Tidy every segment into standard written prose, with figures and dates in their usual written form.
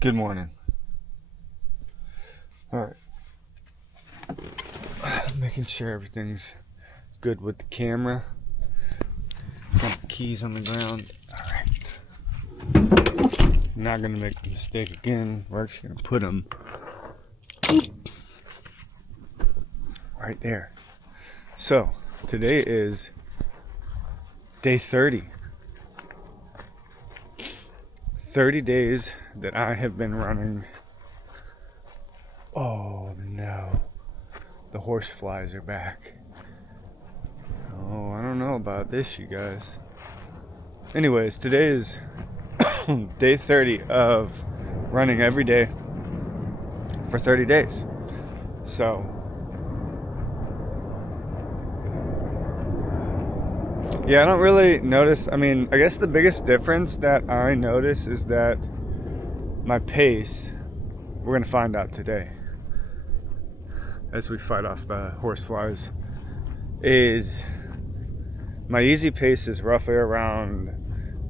Good morning. Alright. Making sure everything's good with the camera. Got the keys on the ground. Alright. Not gonna make the mistake again. We're actually gonna put them right there. So, today is day 30. 30 days that I have been running. Oh no, the horse flies are back. Oh, I don't know about this, you guys. Anyways, today is day 30 of running every day for 30 days. So, yeah, I don't really notice. I mean, I guess the biggest difference that I notice is that my pace, we're going to find out today as we fight off the horseflies, is my easy pace is roughly around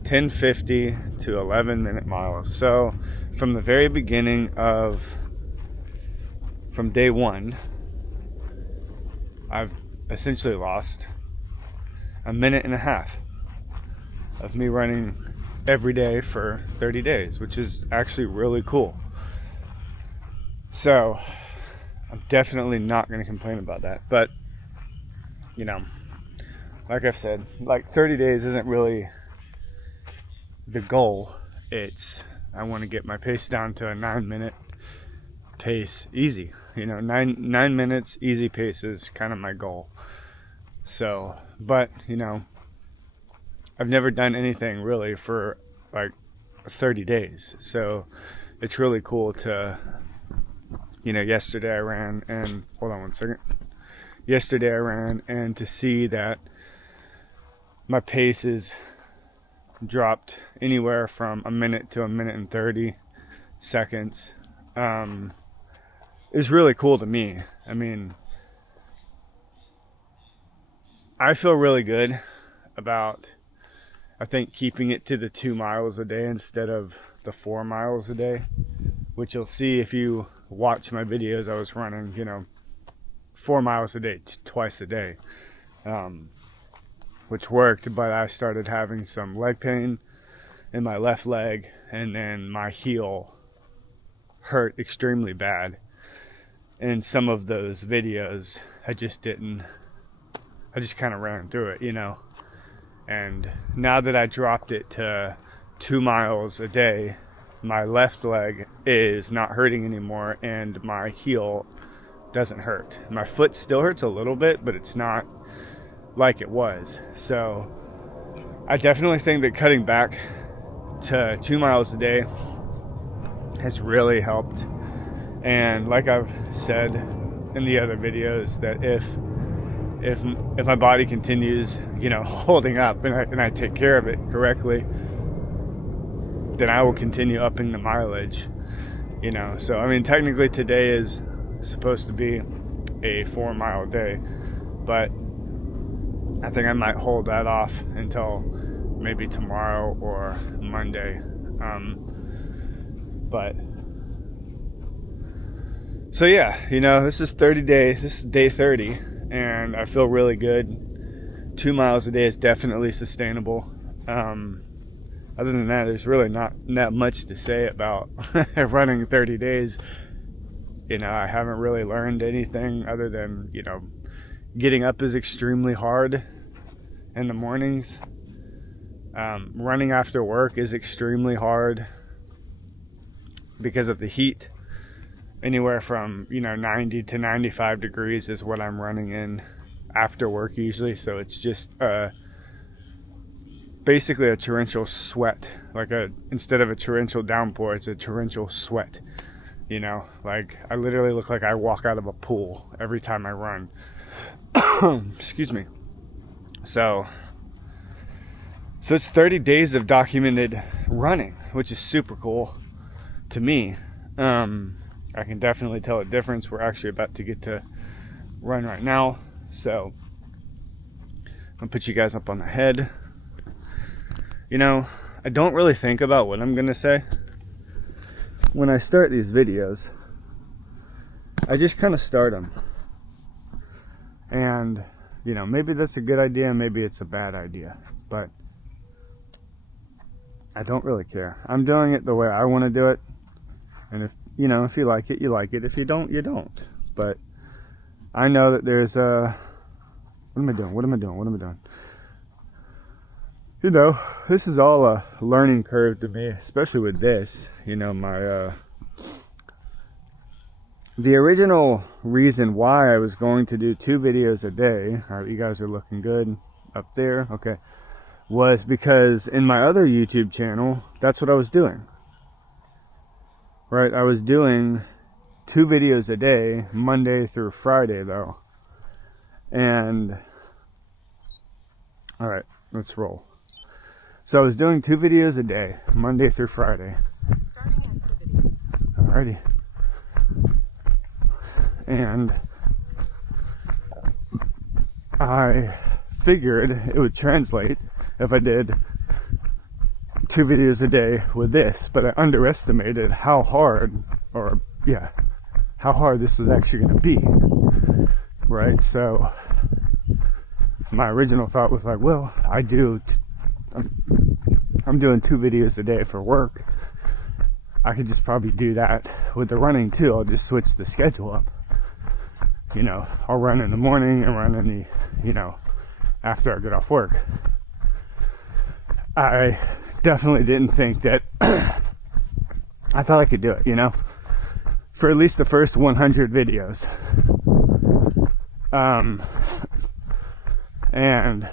10:50 to 11-minute miles. So from the very beginning from day one, I've essentially lost a minute and a half of me running every day for 30 days, which is actually really cool. So I'm definitely not going to complain about that. But, you know, like I've said, like 30 days isn't really the goal. It's, I want to get my pace down to a 9-minute pace, easy. You know, nine minutes, easy pace is kind of my goal. So, but, you know, I've never done anything really for like 30 days. So it's really cool to, you know, yesterday I ran and, hold on one second. Yesterday I ran and to see that my pace is dropped anywhere from a minute to a minute and 30 seconds is really cool to me. I mean, I feel really good about, I think, keeping it to the 2 miles a day instead of the 4 miles a day, which you'll see if you watch my videos. I was running, you know, 4 miles a day, twice a day, which worked, but I started having some leg pain in my left leg, and then my heel hurt extremely bad. In some of those videos, I just kind of ran through it, you know. And now that I dropped it to 2 miles a day, my left leg is not hurting anymore, and my heel doesn't hurt. My foot still hurts a little bit, but it's not like it was. So I definitely think that cutting back to 2 miles a day has really helped. And like I've said in the other videos, that if my body continues, you know, holding up and I take care of it correctly, then I will continue upping the mileage, you know. So I mean, technically today is supposed to be a 4 mile day, but I think I might hold that off until maybe tomorrow or Monday. But so yeah, you know, this is 30 days. This is day 30, and I feel really good. 2 miles a day is definitely sustainable. Other than that, there's really not that much to say about running 30 days. You know, I haven't really learned anything other than, you know, getting up is extremely hard in the mornings. Running after work is extremely hard because of the heat. Anywhere from, you know, 90 to 95 degrees is what I'm running in after work usually. So it's just basically a torrential sweat. Instead of a torrential downpour, it's a torrential sweat. You know, like I literally look like I walk out of a pool every time I run. Excuse me. So it's 30 days of documented running, which is super cool to me. I can definitely tell a difference. We're actually about to get to run right now. So I'm gonna put you guys up on the head. You know, I don't really think about what I'm gonna say when I start these videos, I just kind of start them. And, you know, maybe that's a good idea, maybe it's a bad idea, but I don't really care. I'm doing it the way I want to do it. And if, you know, if you like it, you like it. If you don't, you don't. But I know that there's a... What am I doing? You know, this is all a learning curve to me, especially with this. You know, the original reason why I was going to do 2 videos a day, all right, you guys are looking good up there, okay, was because in my other YouTube channel, that's what I was doing. Right, I was doing 2 videos a day, Monday through Friday though. And, alright, let's roll. So I was doing 2 videos a day, Monday through Friday. Alrighty. And I figured it would translate if I did 2 videos a day with this, but I underestimated how hard, how hard this was actually going to be, right? So my original thought was like, well, I'm doing 2 videos a day for work. I could just probably do that with the running too. I'll just switch the schedule up. You know, I'll run in the morning and run in the, you know, after I get off work. I definitely didn't think that I thought I could do it, you know, for at least the first 100 videos. And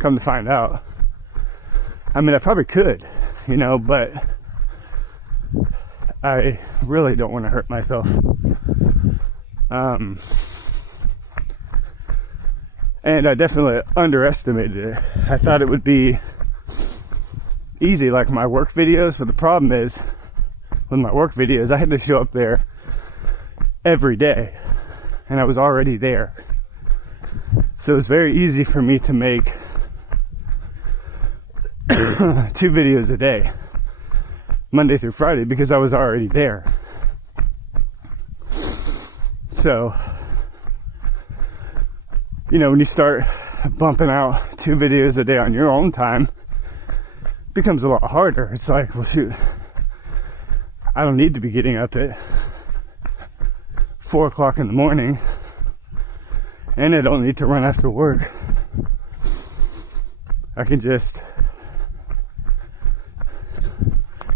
come to find out, I mean, I probably could, you know, but I really don't want to hurt myself. And I definitely underestimated it. I thought it would be easy like my work videos, but the problem is with my work videos, I had to show up there every day, and I was already there. So it was very easy for me to make 2 videos a day, Monday through Friday, because I was already there. So, you know, when you start bumping out 2 videos a day on your own time, it becomes a lot harder. It's like, well, shoot, I don't need to be getting up at 4 o'clock in the morning, and I don't need to run after work. I can just,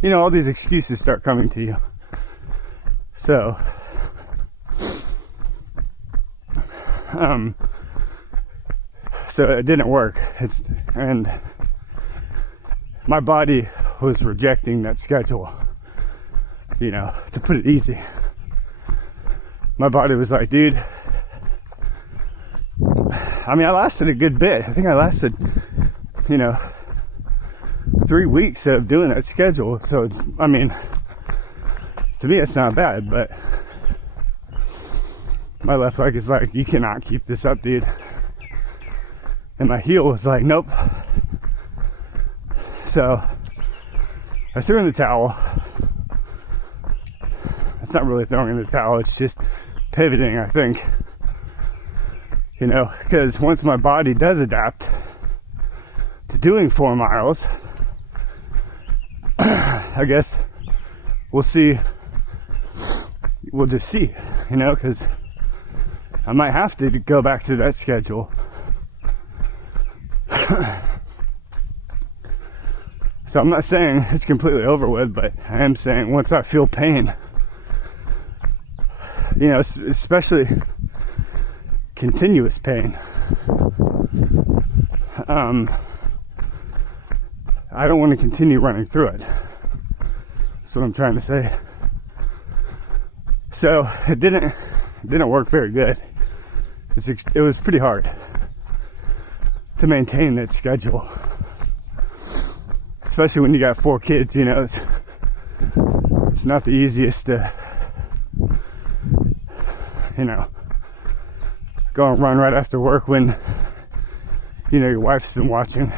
you know, all these excuses start coming to you. So, so it didn't work. And my body was rejecting that schedule, you know, to put it easy. My body was like, dude, I mean, I lasted a good bit. I think I lasted, you know, 3 weeks of doing that schedule. So it's, I mean, to me, it's not bad, but my left leg is like, you cannot keep this up, dude. And my heel was like, nope. So I threw in the towel. It's not really throwing in the towel, it's just pivoting, I think. You know, because once my body does adapt to doing 4 miles, I guess we'll see. We'll just see, you know, because I might have to go back to that schedule. So I'm not saying it's completely over with, but I am saying once I feel pain, you know, especially continuous pain, I don't want to continue running through it. That's what I'm trying to say. So it didn't work very good. It was pretty hard to maintain that schedule, especially when you got 4 kids. You know, it's not the easiest to, you know, go and run right after work when, you know, your wife's been watching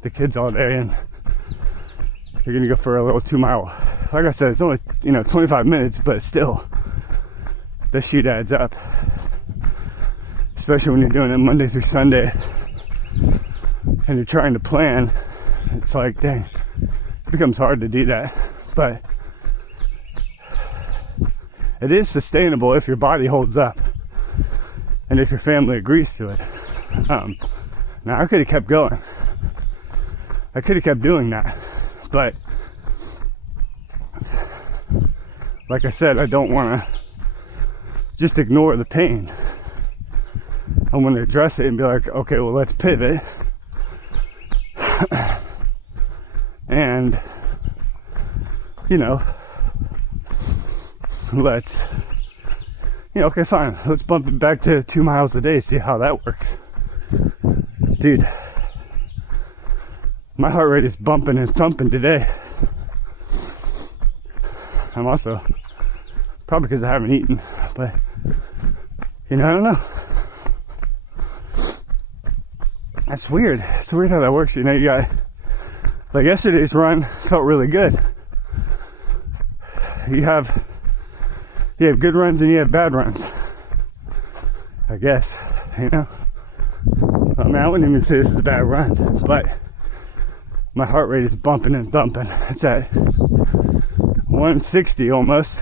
the kids all day, and you're gonna go for a little 2 mile. Like I said, it's only 25 minutes, but still, this shit adds up. Especially when you're doing it Monday through Sunday, and you're trying to plan. It's like, dang, it becomes hard to do that, but it is sustainable if your body holds up and if your family agrees to it. Now I could have kept going. I could have kept doing that, but like I said, I don't want to just ignore the pain. I want to address it and be like, okay, well, let's pivot. And, let's, okay, fine. Let's bump it back to 2 miles a day, see how that works. Dude, my heart rate is bumping and thumping today. I'm also, probably because I haven't eaten, but, I don't know. That's weird. It's weird how that works. You got, like yesterday's run felt really good. You have good runs and you have bad runs, I guess, I mean, I wouldn't even say this is a bad run, but my heart rate is bumping and thumping. It's at 160 almost,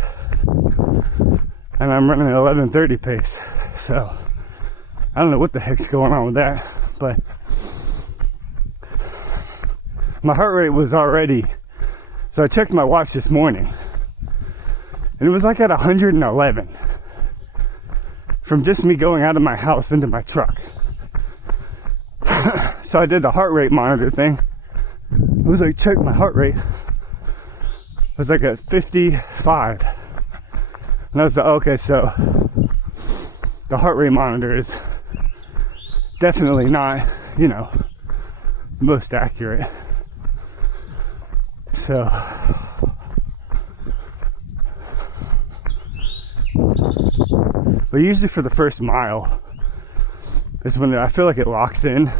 and I'm running an 11:30 pace. So I don't know what the heck's going on with that, but my heart rate was already, so I checked my watch this morning, and it was like at 111 from just me going out of my house into my truck. So I did the heart rate monitor thing. I was like, check my heart rate. It was like at 55. And I was like, okay, so the heart rate monitor is definitely not, the most accurate. So, but usually for the first mile is when I feel like it locks in.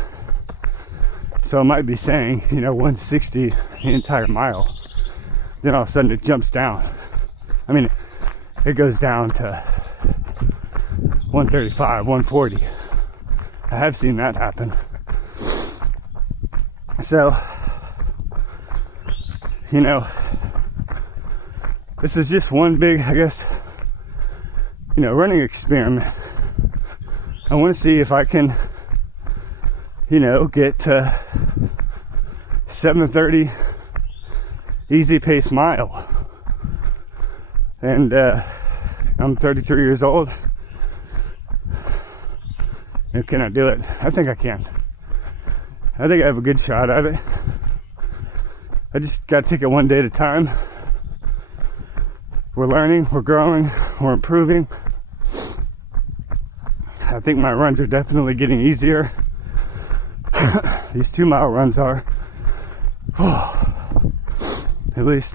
So I might be saying, 160 the entire mile. Then all of a sudden it jumps down. I mean, it goes down to 135, 140. I have seen that happen. So, this is just one big, I guess, running experiment. I want to see if I can, get to 7:30 easy pace mile. And I'm 33 years old. And can I do it? I think I can. I think I have a good shot at it. I just got to take it one day at a time. We're learning, we're growing, we're improving. I think my runs are definitely getting easier. These 2 mile runs are. At least,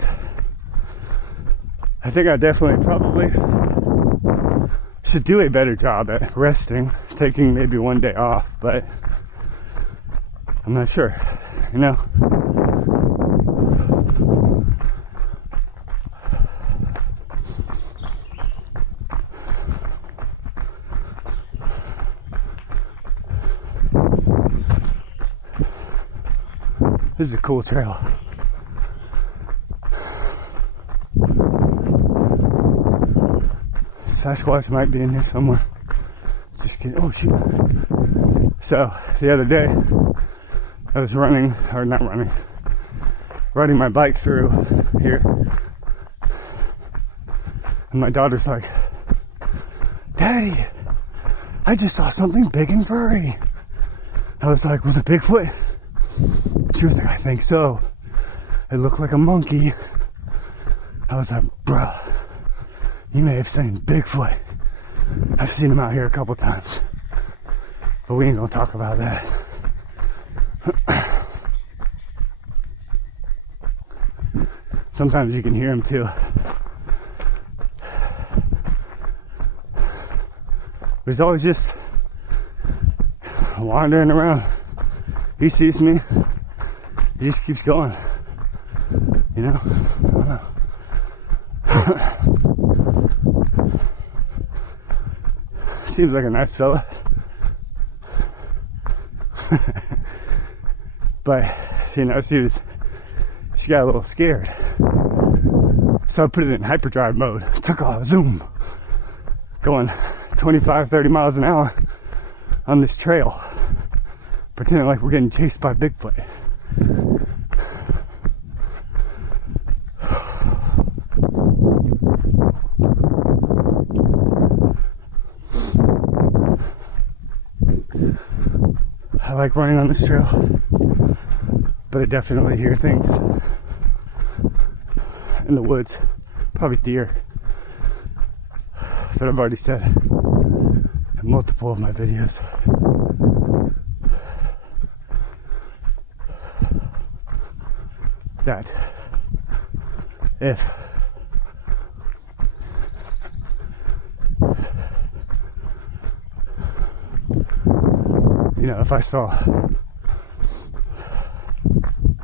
I think I definitely probably should do a better job at resting, taking maybe one day off, but I'm not sure, This is a cool trail. Sasquatch might be in here somewhere. Just kidding. Oh shoot. So the other day I was riding my bike through here, and my daughter's like, Daddy, I just saw something big and furry. I was like, was it Bigfoot? She was like, I think so. It looked like a monkey. I was like, bruh, you may have seen Bigfoot. I've seen him out here a couple times, but we ain't gonna talk about that. Sometimes you can hear him too. But he's always just wandering around. He sees me, he just keeps going. You know? I don't know. Seems like a nice fella. But, you know, she got a little scared. So I put it in hyperdrive mode. Took off, zoom. Going 25, 30 miles an hour on this trail. Pretending like we're getting chased by Bigfoot. I like running on this trail, but I definitely hear things in the woods, probably deer. But I've already said in multiple of my videos that if you know, if I saw,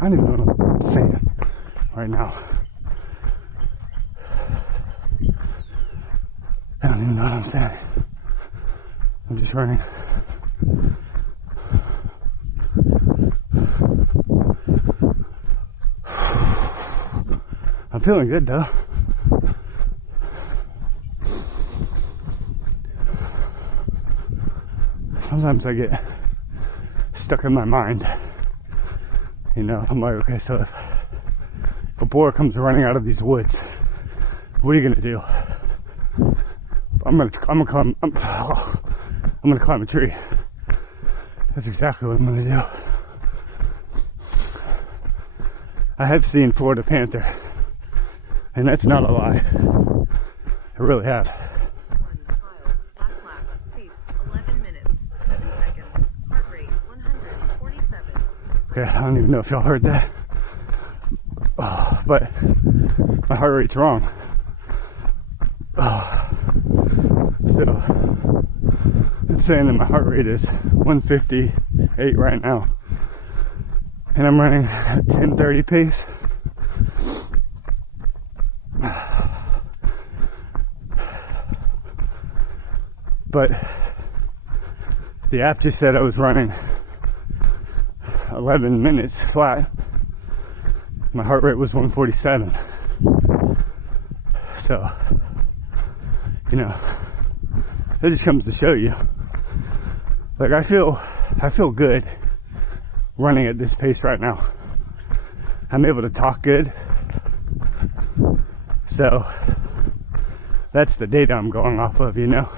I don't even know what I'm saying right now. I don't even know what I'm saying. I'm just running. I'm feeling good though. Sometimes I get stuck in my mind. You know, I'm like, okay, so if a boar comes running out of these woods, what are you gonna do? I'm gonna climb a tree. That's exactly what I'm gonna do. I have seen Florida panther, and that's not a lie. I really have. Okay, I don't even know if y'all heard that. But my heart rate's wrong. So it's saying that my heart rate is 158 right now. And I'm running at 10:30 pace. But the app just said I was running 11 minutes flat. My heart rate was 147. So, you know, it just comes to show you. Like I feel good running at this pace right now. I'm able to talk good. So that's the data I'm going off of, you know.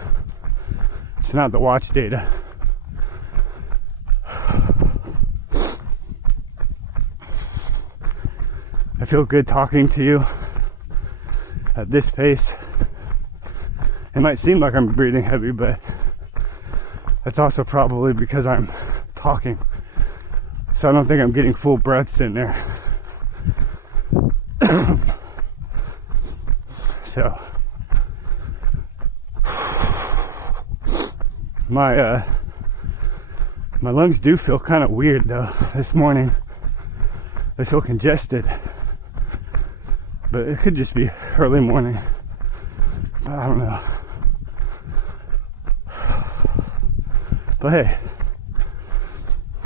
It's not the watch data. I feel good talking to you at this pace. It might seem like I'm breathing heavy, but that's also probably because I'm talking. So I don't think I'm getting full breaths in there. So my lungs do feel kind of weird though this morning. They feel congested. But it could just be early morning. But I don't know. But hey,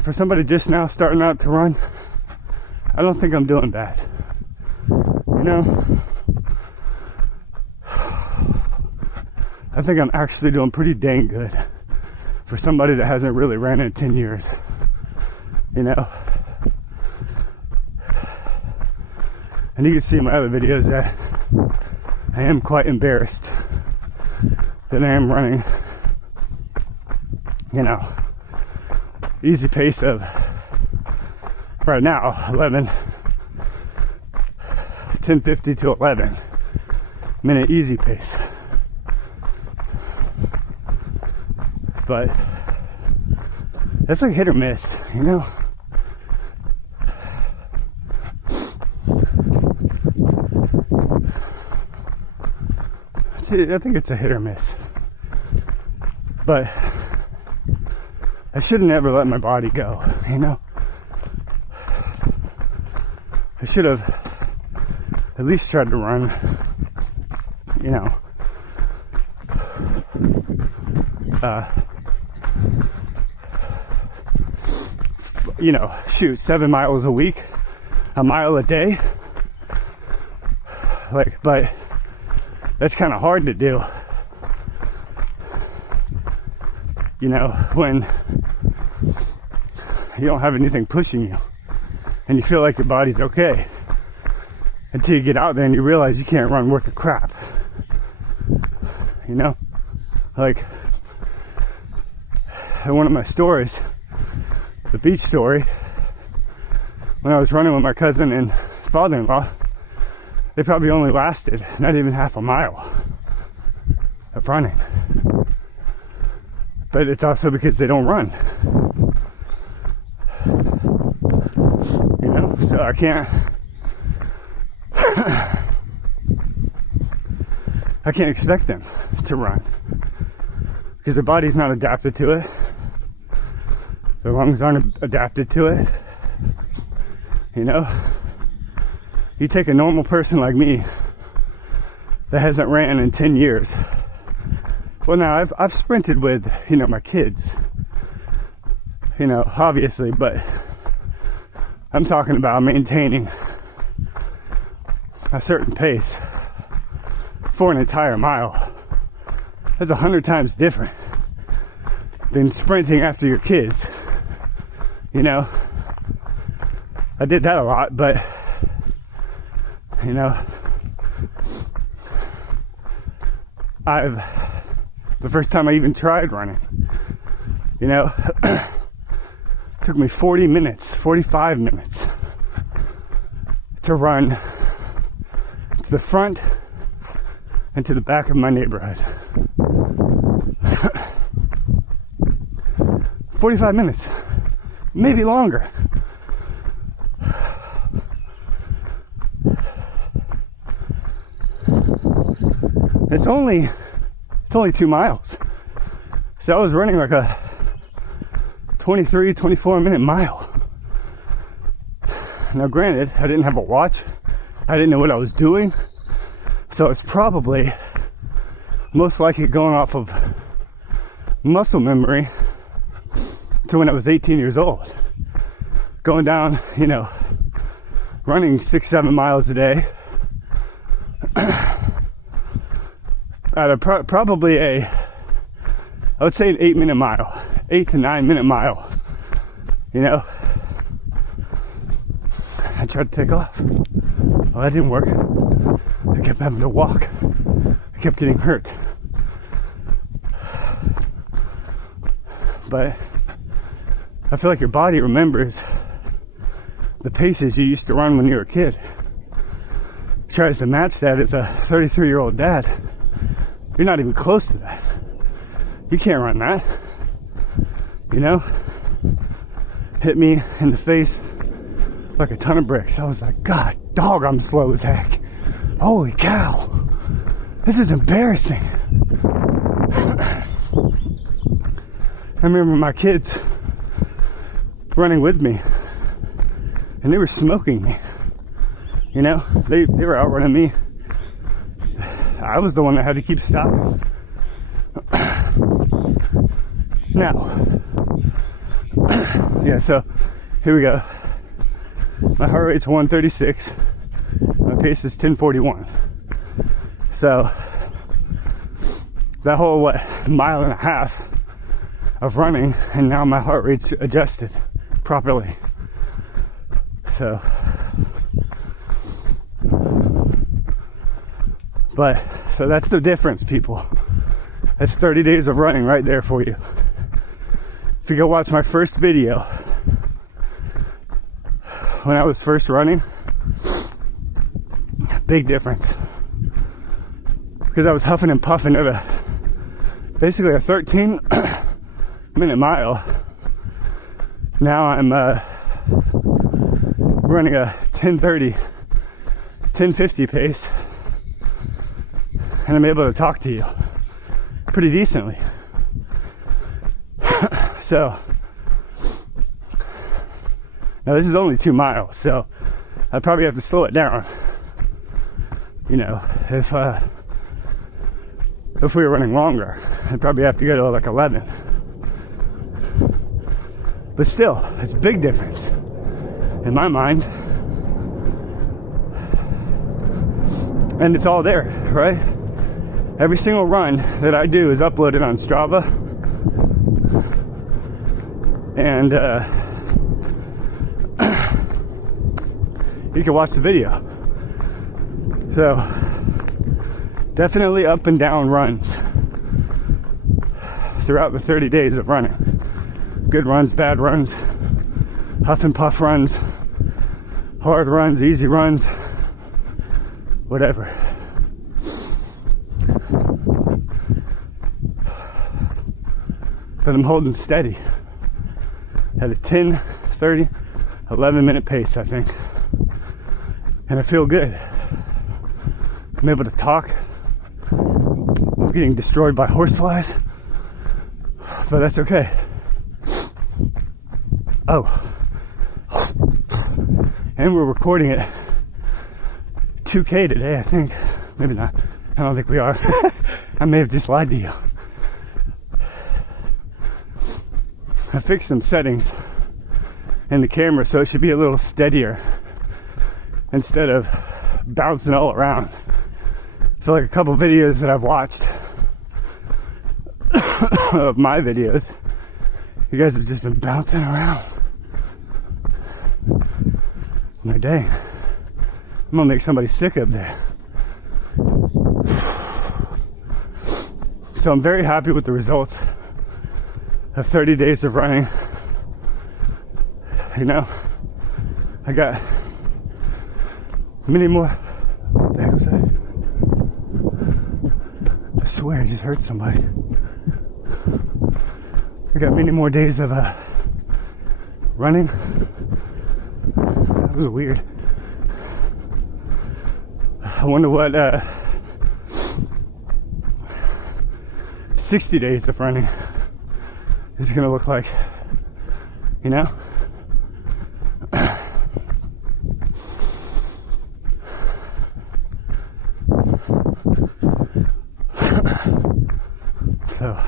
for somebody just now starting out to run, I don't think I'm doing bad. You know? I think I'm actually doing pretty dang good for somebody that hasn't really ran in 10 years. You know? And you can see in my other videos that I am quite embarrassed that I am running, you know, easy pace of right now 10:50 to 11 minute easy pace. But that's like hit or miss, you know. I think it's a hit or miss. But I shouldn't ever let my body go, you know? I should have at least try to run, you know, shoot, 7 miles a week, a mile a day. Like, but that's kind of hard to do, you know, when you don't have anything pushing you and you feel like your body's okay until you get out there and you realize you can't run worth a crap, you know. Like, in one of my stories, the beach story, when I was running with my cousin and father-in-law, they probably only lasted not even half a mile of running. But it's also because they don't run, you know. So I can't expect them to run because their body's not adapted to it. Their lungs aren't adapted to it, you know. You take a normal person like me that hasn't ran in 10 years. Well, now I've sprinted with, you know, my kids, you know, obviously, but I'm talking about maintaining a certain pace for an entire mile. That's 100 times different than sprinting after your kids, you know. I did that a lot, but, you know, the first time I even tried running, you know, took me 45 minutes to run to the front and to the back of my neighborhood. 45 minutes, maybe longer. It's only 2 miles. So I was running like a 24 minute mile. Now granted, I didn't have a watch. I didn't know what I was doing. So it's probably most likely going off of muscle memory to when I was 18 years old. Going down, you know, running 6-7 miles a day. Probably I would say an 8 minute mile, 8 to 9 minute mile, you know. I tried to take off. Well, that didn't work. I kept having to walk. I kept getting hurt. But I feel like your body remembers the paces you used to run when you were a kid. Tries to match that as a 33-year-old dad. You're not even close to that. You can't run that. You know? Hit me in the face like a ton of bricks. I was like, God, dog, I'm slow as heck. Holy cow. This is embarrassing. I remember my kids running with me and they were smoking me. You know? They were outrunning me. I was the one that had to keep stopping. Now, yeah, so here we go. My heart rate's 136. My pace is 1041. So that whole mile and a half of running, and now my heart rate's adjusted properly. So, so that's the difference, people. That's 30 days of running right there for you. If you go watch my first video, when I was first running, big difference. Because I was huffing and puffing at basically a 13 minute mile. Now I'm running a 10:30, 10:50 pace. And I'm able to talk to you pretty decently. So, now this is only 2 miles, so I probably have to slow it down. You know, if we were running longer, I'd probably have to go to like 11. But still, it's a big difference in my mind. And it's all there, right? Every single run that I do is uploaded on Strava. And you can watch the video. So, definitely up and down runs throughout the 30 days of running. Good runs, bad runs, huff and puff runs, hard runs, easy runs, whatever. But I'm holding steady at a 10, 30, 11 minute pace, I think. And I feel good. I'm able to talk. I'm getting destroyed by horseflies, but that's okay. Oh. And we're recording it 2K today, I think. Maybe not. I don't think we are. I may have just lied to you. I fixed some settings in the camera so it should be a little steadier instead of bouncing all around. I feel like a couple videos that I've watched of my videos, you guys have just been bouncing around. My dang, I'm gonna make somebody sick up there. So I'm very happy with the results of 30 days of running. You know, I got many more. What the heck was that? I swear I just heard somebody. I got many more days of running. That was weird. I wonder what 60 days of running is gonna look like, you know? So,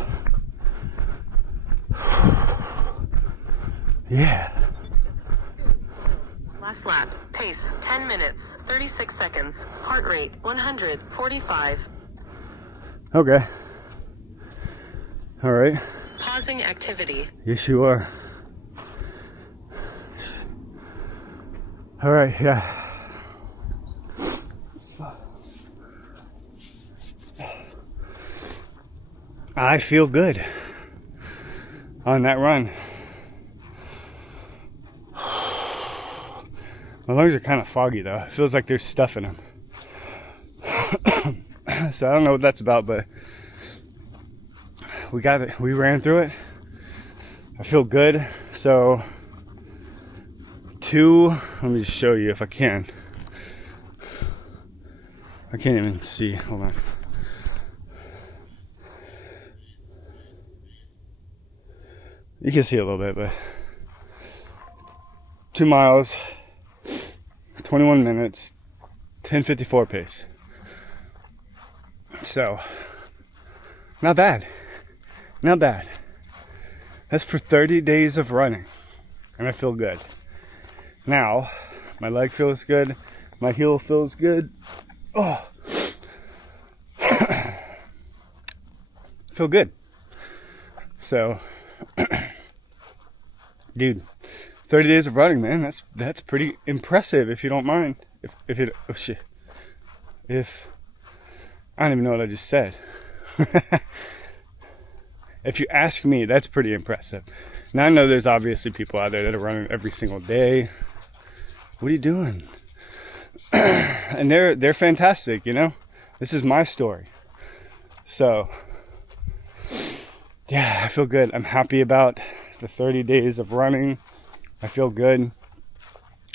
yeah. Last lap, pace 10 minutes, 36 seconds, heart rate 145. Okay. All right. Pausing activity. Yes, you are. All right, yeah. I feel good on that run. My lungs are kind of foggy though. It feels like there's stuff in them. So I don't know what that's about, but we got it. We ran through it. I feel good. So let me just show you if I can. I can't even see. Hold on. You can see a little bit, but 2 miles, 21 minutes, 10:54 pace. So, not bad. Not bad. That's for 30 days of running. And I feel good. Now, my leg feels good. My heel feels good. Oh. Feel good. So, dude, 30 days of running, man. That's pretty impressive if you don't mind. If I don't even know what I just said. If you ask me, that's pretty impressive. Now I know there's obviously people out there that are running every single day. What are you doing? And they're fantastic, you know? This is my story. So, yeah, I feel good. I'm happy about the 30 days of running. I feel good.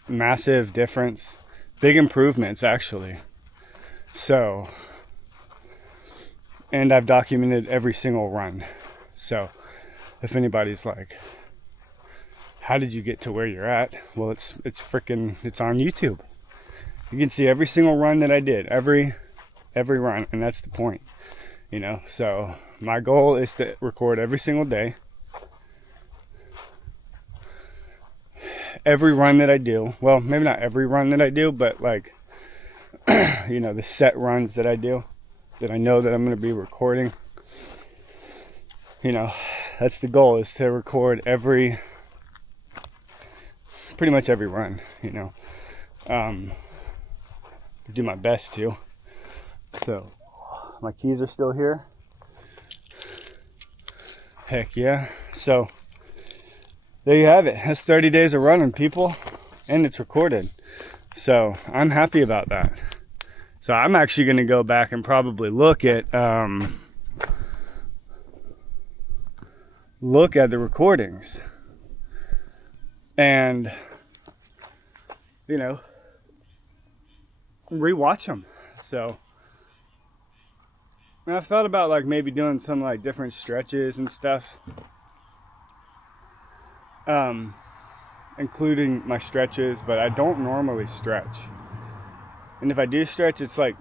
Massive difference. Big improvements, actually. So, and I've documented every single run. So, if anybody's like, how did you get to where you're at? Well, it's on YouTube. You can see every single run that I did, every run, and that's the point, you know. So my goal is to record every single day, every run that I do. Well, maybe not every run that I do, but like, you know, the set runs that I do, that I know that I'm going to be recording. You know, that's the goal, is to record pretty much every run, you know. Do my best to. So my keys are still here. Heck yeah. So there you have it. That's 30 days of running, people, and it's recorded. So I'm happy about that. So I'm actually going to go back and probably look at the recordings and, you know, rewatch them. So and I've thought about like maybe doing some like different stretches and stuff, including my stretches, but I don't normally stretch. And if I do stretch, it's like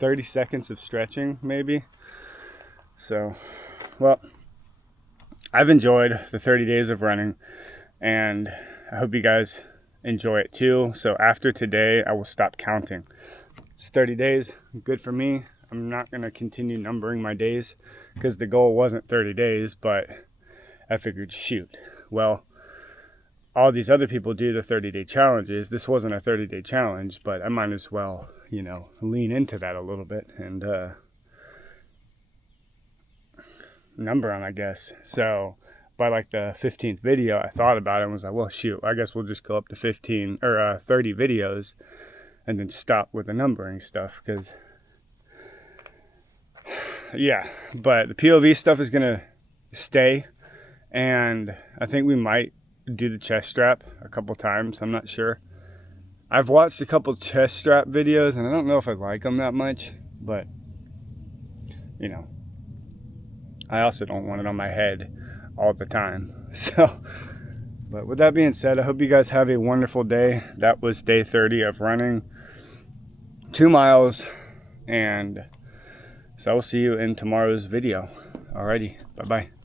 30 seconds of stretching maybe. So, well, I've enjoyed the 30 days of running, and I hope you guys enjoy it too. So after today, I will stop counting. It's 30 days, good for me. I'm not going to continue numbering my days because the goal wasn't 30 days, but I figured, shoot, well, all these other people do the 30-day challenges. This wasn't a 30-day challenge, but I might as well, you know, lean into that a little bit and number them, I guess. So by like the 15th video, I thought about it and was like, well, shoot, I guess we'll just go up to 15 or 30 videos and then stop with the numbering stuff, because yeah. But the POV stuff is gonna stay, and I think we might do the chest strap a couple times. I'm not sure. I've watched a couple chest strap videos and I don't know if I like them that much, but you know, I also don't want it on my head all the time. So, but with that being said, I hope you guys have a wonderful day. That was day 30 of running 2 miles, and so I will see you in tomorrow's video. Alrighty, bye-bye.